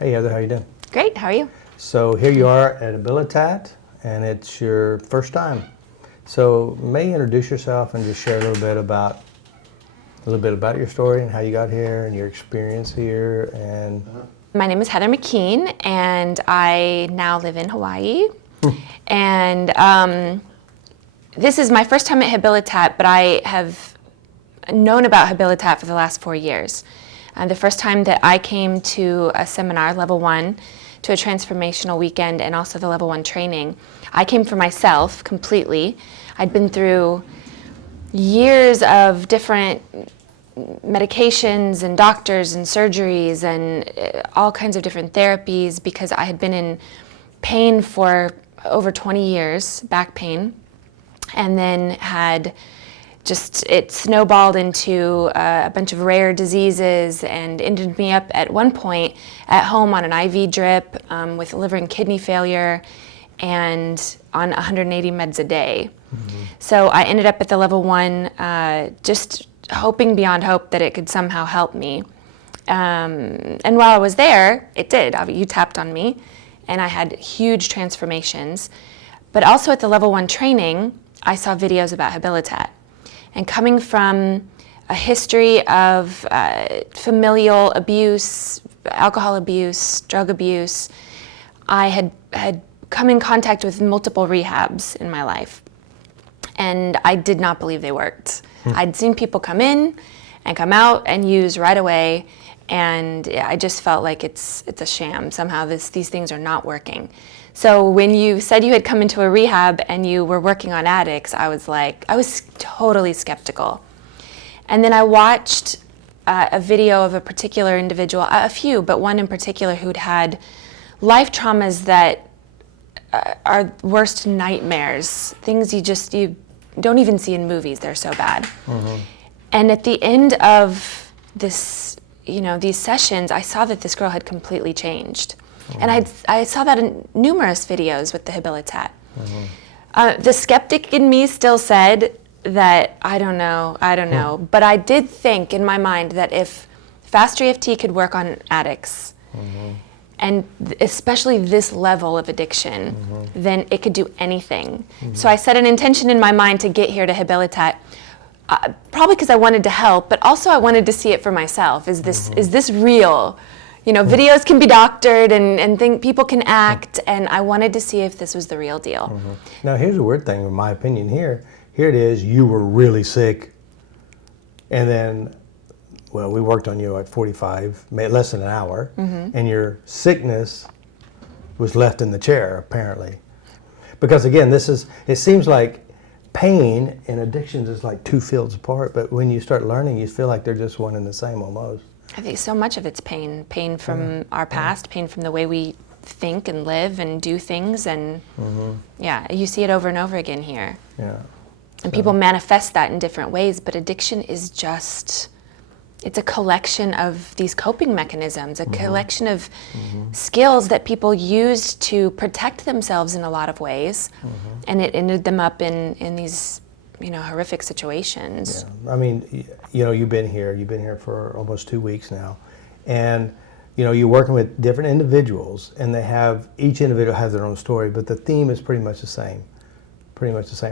Hey Heather, how you doing? Great, how are you? So here you are at Abilitat, and it's your first time. So may you introduce yourself and just share a little bit about your story and how you got here and your experience here. And My name is Heather McKean, and I now live in Hawaii. And this is my first time at Abilitat, but I have known about Abilitat for the last 4 years. The first time that I came to a seminar, level 1, to a transformational weekend, and also the level 1 training, I came for myself completely. I'd been through years of different medications and doctors and surgeries and all kinds of different therapies because I had been in pain for over 20 years, back pain, and then had it snowballed into a bunch of rare diseases and ended me up at one point at home on an IV drip with liver and kidney failure and on 180 meds a day. Mm-hmm. So I ended up at the level 1 just hoping beyond hope that it could somehow help me. And while I was there, it did. You tapped on me, and I had huge transformations. But also at the level 1 training, I saw videos about Abilitat. And coming from a history of familial abuse, alcohol abuse, drug abuse, I had come in contact with multiple rehabs in my life. And I did not believe they worked. I'd seen people come in and come out and use right away, and I just felt like it's a sham. Somehow these things are not working. So when you said you had come into a rehab and you were working on addicts, I was totally skeptical. And then I watched a video of a particular individual, a few, but one in particular who'd had life traumas that are worst nightmares, things you don't even see in movies, they're so bad. Mm-hmm. And at the end of this, these sessions, I saw that this girl had completely changed. Mm-hmm. And I saw that in numerous videos with the Abilitat. Mm-hmm. The skeptic in me still said that, I don't know. But I did think in my mind that if FasterEFT could work on addicts, mm-hmm. and especially this level of addiction, mm-hmm. then it could do anything. Mm-hmm. So I set an intention in my mind to get here to Abilitat, probably because I wanted to help, but also I wanted to see it for myself. Is this real? Videos can be doctored and people can act, and I wanted to see if this was the real deal. Mm-hmm. Now here's a weird thing in my opinion here. Here it is, you were really sick, and then, well, we worked on you at 45, less than an hour, mm-hmm. and your sickness was left in the chair, apparently. Because again, it seems like pain and addictions is like two fields apart, but when you start learning, you feel like they're just one and the same almost. I think so much of it's pain from our past, pain from the way we think and live and do things, and mm-hmm. You see it over and over again here. Yeah. And people manifest that in different ways, but addiction is it's a collection of these coping mechanisms, a mm-hmm. collection of mm-hmm. skills that people used to protect themselves in a lot of ways, mm-hmm. and it ended them up in these horrific situations. Yeah. I mean, you've been here for almost 2 weeks now, and you're working with different individuals, and each individual has their own story, but the theme is pretty much the same,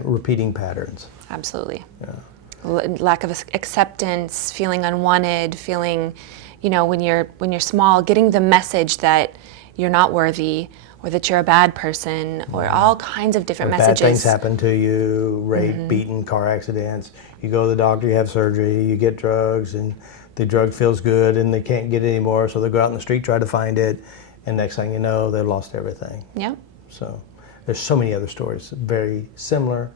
repeating patterns. Absolutely. Yeah. Lack of acceptance, feeling unwanted, feeling, when you're small, getting the message that you're not worthy, or that you're a bad person, or all kinds of different messages. Bad things happen to you, rape, mm-hmm. beaten, car accidents. You go to the doctor, you have surgery, you get drugs, and the drug feels good, and they can't get it anymore, so they go out in the street, try to find it, and next thing you know, they've lost everything. Yeah. So there's so many other stories, very similar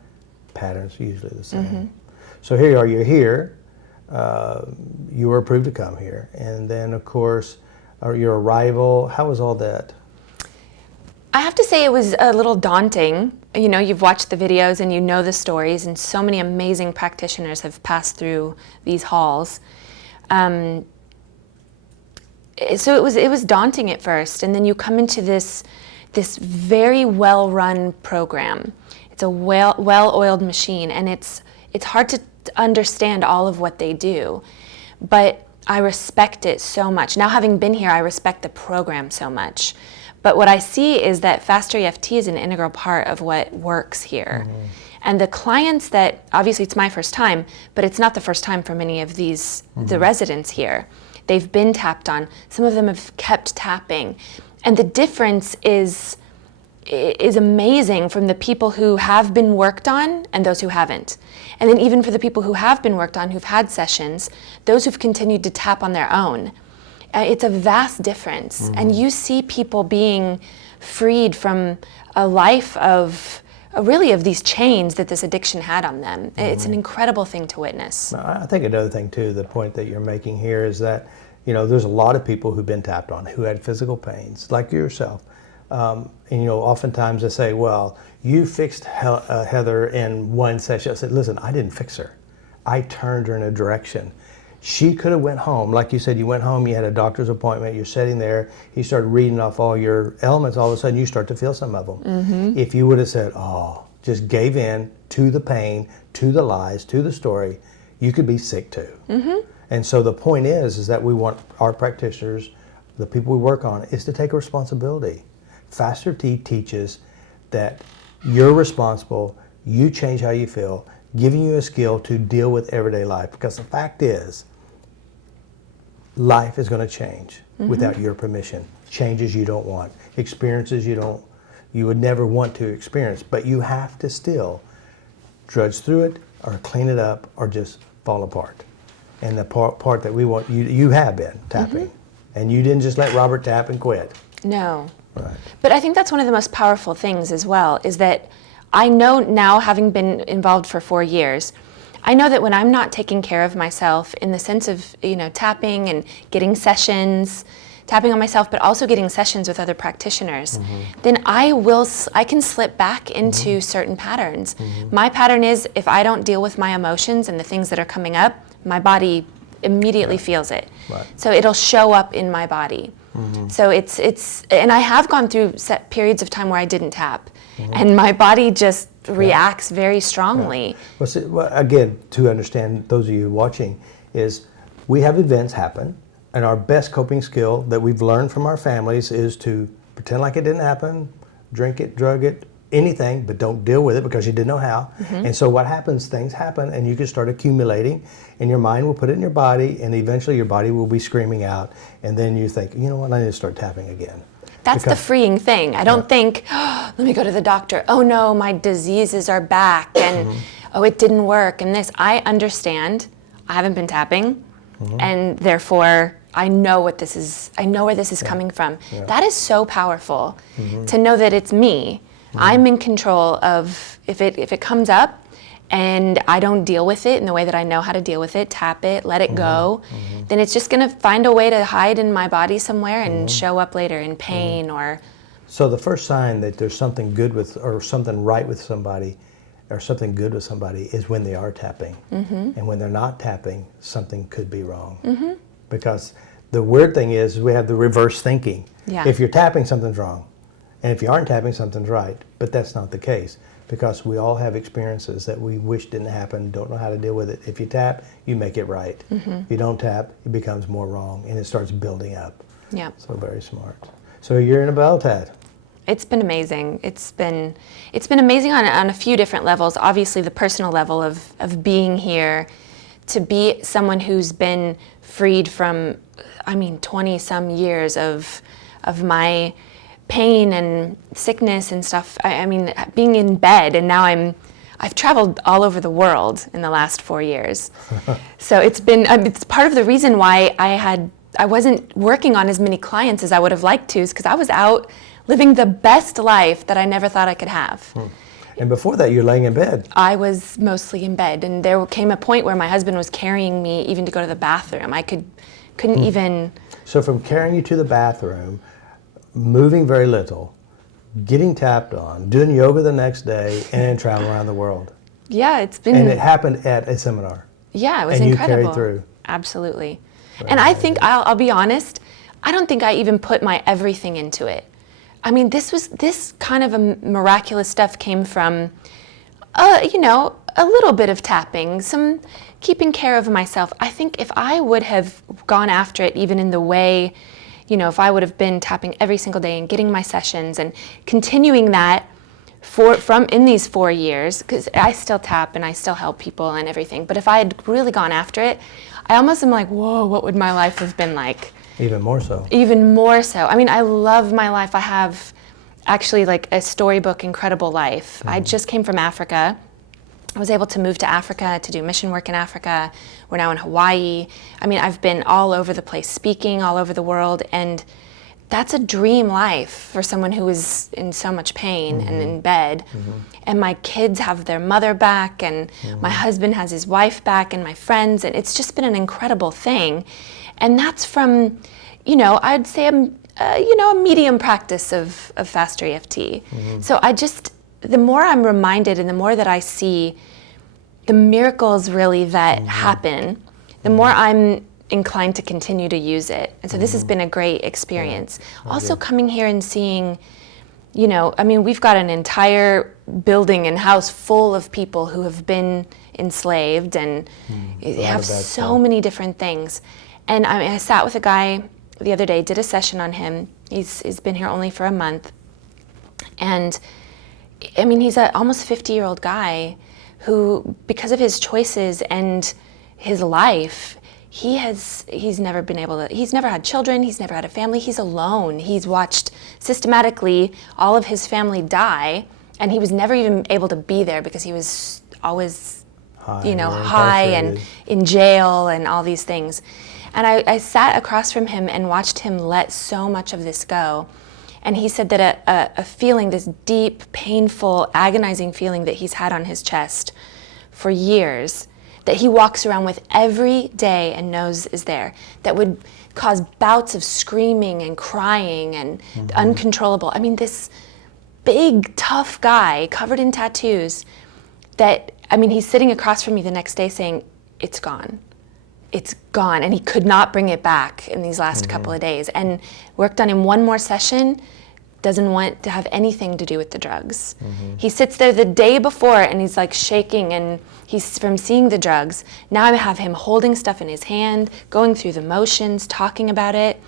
patterns, usually the same. Mm-hmm. So here you are, you're here, you were approved to come here, and then of course, your arrival, how was all that? I have to say it was a little daunting. You've watched the videos and you know the stories, and so many amazing practitioners have passed through these halls. So it was daunting at first, and then you come into this very well-run program. It's a well-oiled machine, and it's hard to understand all of what they do. But I respect it so much. Now, having been here, I respect the program so much. But what I see is that FasterEFT is an integral part of what works here. And the clients that, obviously it's my first time, but it's not the first time for many of these, the residents here. They've been tapped on. Some of them have kept tapping. And the difference is amazing from the people who have been worked on and those who haven't. And then even for the people who have been worked on, who've had sessions, those who've continued to tap on their own. It's a vast difference. And you see people being freed from a life of, really of these chains that this addiction had on them. It's an incredible thing to witness. I think another thing too, the point that you're making here is that, there's a lot of people who've been tapped on, who had physical pains, like yourself. And oftentimes they say, well, you fixed Heather in one session. I said, listen, I didn't fix her. I turned her in a direction. She could have went home. Like you said, you went home, you had a doctor's appointment, you're sitting there, he started reading off all your elements, all of a sudden you start to feel some of them. If you would have said, just gave in to the pain, to the lies, to the story, you could be sick too. And so the point is that we want our practitioners, the people we work on, is to take responsibility. FasterEFT teaches that you're responsible, you change how you feel, giving you a skill to deal with everyday life. Because the fact is, life is going to change without your permission. Changes you don't want, experiences you would never want to experience, but you have to still drudge through it or clean it up or just fall apart. And the part that we want, you have been tapping. And you didn't just let Robert tap and quit. No. Right. But I think that's one of the most powerful things as well, is that I know now, having been involved for 4 years, I know that when I'm not taking care of myself in the sense of, tapping and getting sessions, tapping on myself, but also getting sessions with other practitioners, then I can slip back into certain patterns. My pattern is, if I don't deal with my emotions and the things that are coming up, my body immediately feels it. So it'll show up in my body. So and I have gone through set periods of time where I didn't tap, and my body just reacts very strongly. Well, again, to understand those of you watching, is we have events happen, and our best coping skill that we've learned from our families is to pretend like it didn't happen, drink it, drug it, anything, but don't deal with it because you didn't know how. And so what happens, things happen, and you can start accumulating, and your mind will put it in your body, and eventually your body will be screaming out, and then you think, you know what, I need to start tapping again. That's the freeing thing. I don't think, let me go to the doctor. Oh no, my diseases are back, and oh, it didn't work, and this. I understand. I haven't been tapping, and therefore I know what this is. I know where this is coming from. That is so powerful to know that it's me. I'm in control of if it comes up and I don't deal with it in the way that I know how to deal with it, tap it, let it go, then it's just going to find a way to hide in my body somewhere and show up later in pain or... So the first sign that there's something good with, or something right with somebody, or something good with somebody, is when they are tapping. And when they're not tapping, something could be wrong. Because the weird thing is we have the reverse thinking. If you're tapping, something's wrong. And if you aren't tapping, something's right. But that's not the case, because we all have experiences that we wish didn't happen, don't know how to deal with it. If you tap, you make it right. If you don't tap, it becomes more wrong, and it starts building up. So very smart. So you're in a bell tat. It's been amazing. It's been amazing on a few different levels. Obviously, the personal level of being here, to be someone who's been freed from, 20-some years of my pain and sickness and stuff. I mean, being in bed, and now I've traveled all over the world in the last 4 years. So it's part of the reason why I wasn't working on as many clients as I would have liked to, is because I was out living the best life that I never thought I could have. And before that, you're laying in bed. I was mostly in bed, and there came a point where my husband was carrying me even to go to the bathroom. I couldn't even... So from carrying you to the bathroom, moving very little, getting tapped on, doing yoga the next day, and traveling around the world. Yeah, it's been... And it happened at a seminar. Yeah, it was and incredible. And you carried through. Absolutely. And I think, I'll be honest, I don't think I even put my everything into it. I mean, this kind of a miraculous stuff came from, a little bit of tapping, some keeping care of myself. I think if I would have gone after it even in the way, if I would have been tapping every single day and getting my sessions and continuing that from in these 4 years, because I still tap and I still help people and everything, but if I had really gone after it, I almost am like, whoa, what would my life have been like? Even more so. Even more so. I mean, I love my life. I have actually like a storybook, incredible life. I just came from Africa. I was able to move to Africa to do mission work in Africa. We're now in Hawaii. I mean, I've been all over the place, speaking all over the world, and that's a dream life for someone who is in so much pain and in bed. And my kids have their mother back, and my husband has his wife back, and my friends, and it's just been an incredible thing. And that's from, I'd say a medium practice of FasterEFT. So the more I'm reminded and the more that I see the miracles really that happen, the more I'm inclined to continue to use it. And so this has been a great experience. Also coming here and seeing, we've got an entire building and house full of people who have been enslaved and have so many different things. And I sat with a guy the other day, did a session on him. He's been here only for a month. And he's an almost 50-year-old guy who, because of his choices and his life, he's never had children, he's never had a family, he's alone. He's watched systematically all of his family die, and he was never even able to be there because he was always, high and in jail and all these things. And I sat across from him and watched him let so much of this go. And he said that a feeling, this deep, painful, agonizing feeling that he's had on his chest for years, that he walks around with every day and knows is there, that would cause bouts of screaming and crying and uncontrollable. This big, tough guy covered in tattoos he's sitting across from me the next day saying, it's gone. It's gone. And he could not bring it back in these last couple of days. And worked on him one more session, doesn't want to have anything to do with the drugs. He sits there the day before and he's like shaking, and he's from seeing the drugs. Now I have him holding stuff in his hand, going through the motions, talking about it.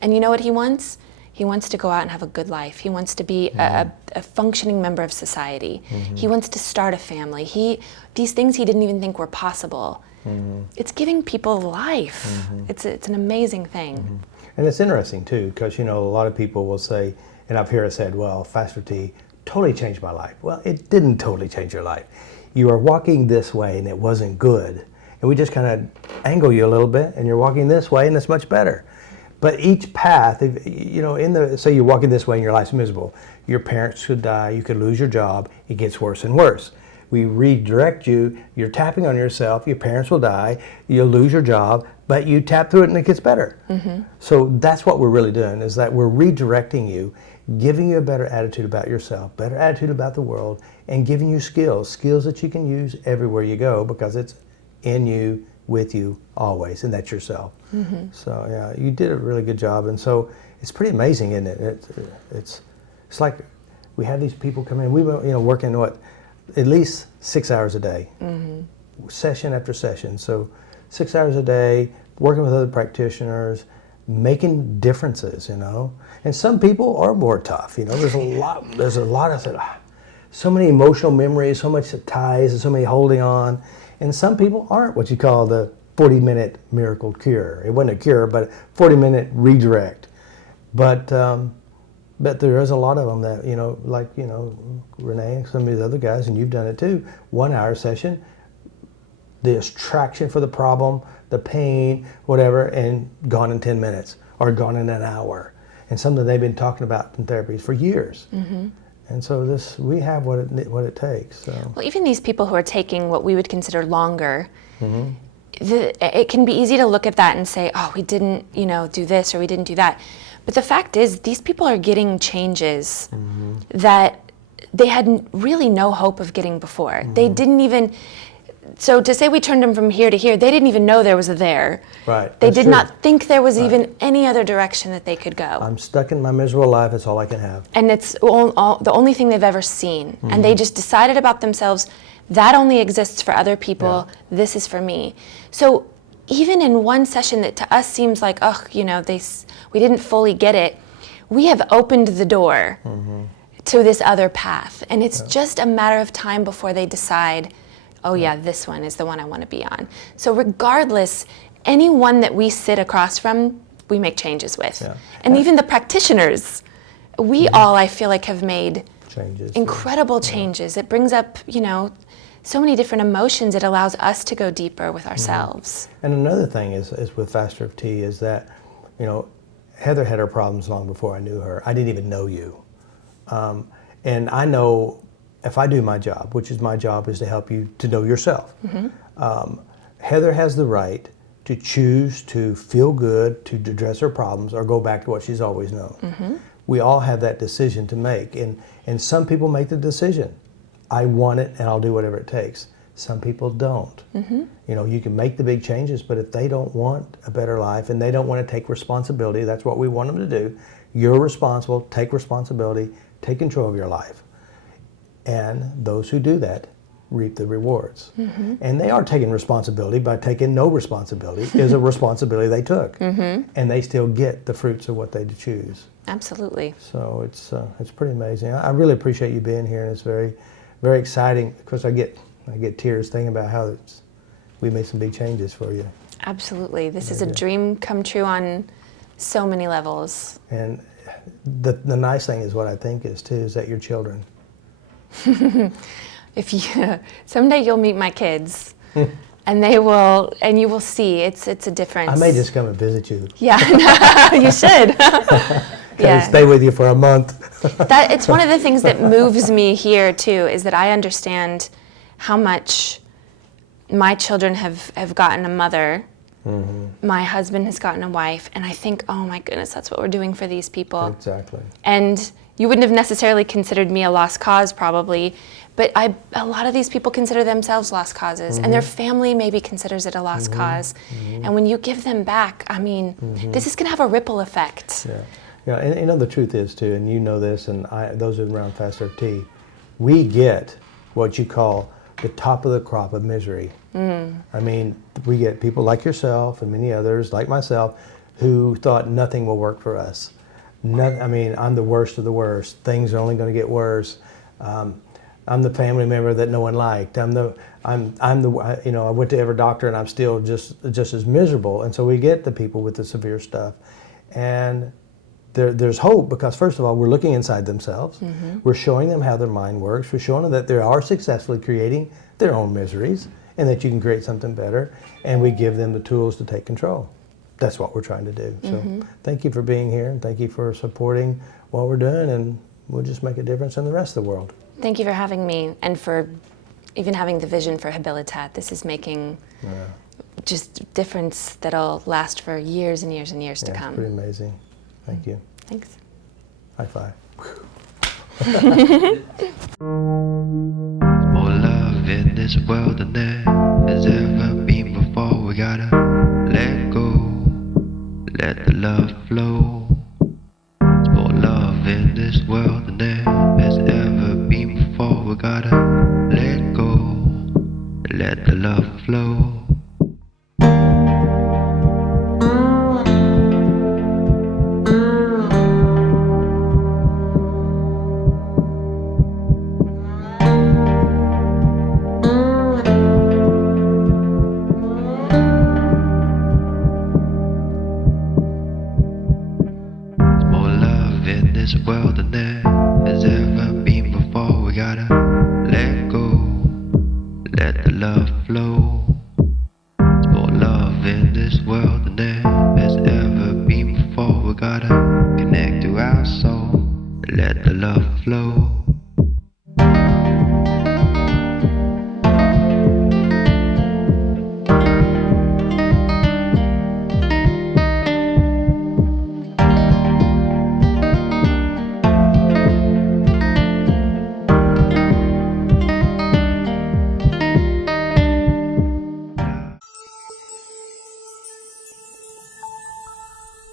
And you know what he wants? He wants to go out and have a good life. He wants to be a functioning member of society. He wants to start a family. These things he didn't even think were possible. It's giving people life. It's an amazing thing. And it's interesting too, because a lot of people will say, and I've heard it said, well, FasterEFT totally changed my life. Well, it didn't totally change your life. You are walking this way and it wasn't good. And we just kind of angle you a little bit, and you're walking this way and it's much better. But each path, say you're walking this way and your life's miserable, your parents could die, you could lose your job, it gets worse and worse. We redirect you, you're tapping on yourself, your parents will die, you'll lose your job, but you tap through it and it gets better. So that's what we're really doing, is that we're redirecting you, giving you a better attitude about yourself, better attitude about the world, and giving you skills that you can use everywhere you go, because it's in you, with you, always, and that's yourself. So yeah, you did a really good job, and so it's pretty amazing, isn't it? It's like we have these people come in, we were working at least 6 hours a day, session after session. So 6 hours a day, working with other practitioners, making differences, And some people are more tough, There's a lot of so many emotional memories, so much ties, and so many holding on. And some people aren't what you call the 40-minute miracle cure. It wasn't a cure, but 40-minute redirect. But there is a lot of them that, like Renee and some of these other guys, and you've done it too, 1 hour session, the extraction for the problem, the pain, whatever, and gone in 10 minutes or gone in an hour. And something they've been talking about in therapy for years. And so we have what it takes. So. Well, even these people who are taking what we would consider longer, it can be easy to look at that and say, oh, we didn't, do this or we didn't do that. But the fact is, these people are getting changes that they had really no hope of getting before. They didn't even, so to say we turned them from here to here, they didn't even know there was a there. Right. They did not think there was even any other direction that they could go. I'm stuck in my miserable life, that's all I can have. And it's the only thing they've ever seen. And they just decided about themselves, That only exists for other people. This is for me. So even in one session that to us seems like, oh, you know, we didn't fully get it, we have opened the door to this other path. And it's just a matter of time before they decide, oh yeah, this one is the one I want to be on. So regardless, anyone that we sit across from, we make changes with. Yeah. And even the practitioners, we all, I feel like, have made incredible changes. It brings up, you know, so many different emotions. It allows us to go deeper with ourselves. And another thing is with FasterEFT is that, you know, Heather had her problems long before I knew her. I didn't even know you. And I know if I do my job, which is my job is to help you to know yourself. Heather has the right to choose to feel good, to address her problems, or go back to what she's always known. We all have that decision to make. And some people make the decision, I want it and I'll do whatever it takes. Some people don't. You know, you can make the big changes, but if they don't want a better life and they don't want to take responsibility, that's what we want them to do. You're responsible, take responsibility, take control of your life. And those who do that reap the rewards. And they are taking responsibility by taking no responsibility is a responsibility they took. And they still get the fruits of what they choose. Absolutely. So it's pretty amazing. I really appreciate you being here, and it's very, very exciting because I get tears thinking about how we made some big changes for you. Absolutely. This is a dream come true on so many levels. And the nice thing is what I think is too is that your children. If you someday you'll meet my kids, and you will see it's a difference. I may just come and visit you. Yeah, you should. Stay with you for a month. It's one of the things that moves me here too, is that I understand how much my children have gotten a mother. My husband has gotten a wife, and I think, oh my goodness, that's what we're doing for these people. Exactly. And you wouldn't have necessarily considered me a lost cause probably, but a lot of these people consider themselves lost causes, and their family maybe considers it a lost cause. And when you give them back, I mean, this is going to have a ripple effect. Yeah, and you know the truth is too, and you know this, and those who are around FasterEFT, we get what you call the top of the crop of misery. I mean, we get people like yourself and many others like myself who thought nothing will work for us. I mean, I'm the worst of the worst. Things are only going to get worse. I'm the family member that no one liked. I went to every doctor and I'm still just as miserable. And so we get the people with the severe stuff, and there's hope because first of all, we're looking inside themselves. We're showing them how their mind works. We're showing them that they are successfully creating their own miseries and that you can create something better. And we give them the tools to take control. That's what we're trying to do. So thank you for being here, and thank you for supporting what we're doing, and we'll just make a difference in the rest of the world. Thank you for having me, and for even having the vision for Habilitat. This is making just difference that'll last for years and years and years to come. It's pretty amazing. Thank you. Thanks. High five. More love in this world than there has ever been before. We gotta let go, let the love flow. There's more love in this world than there has ever been before. We gotta let go, let the love flow. This world and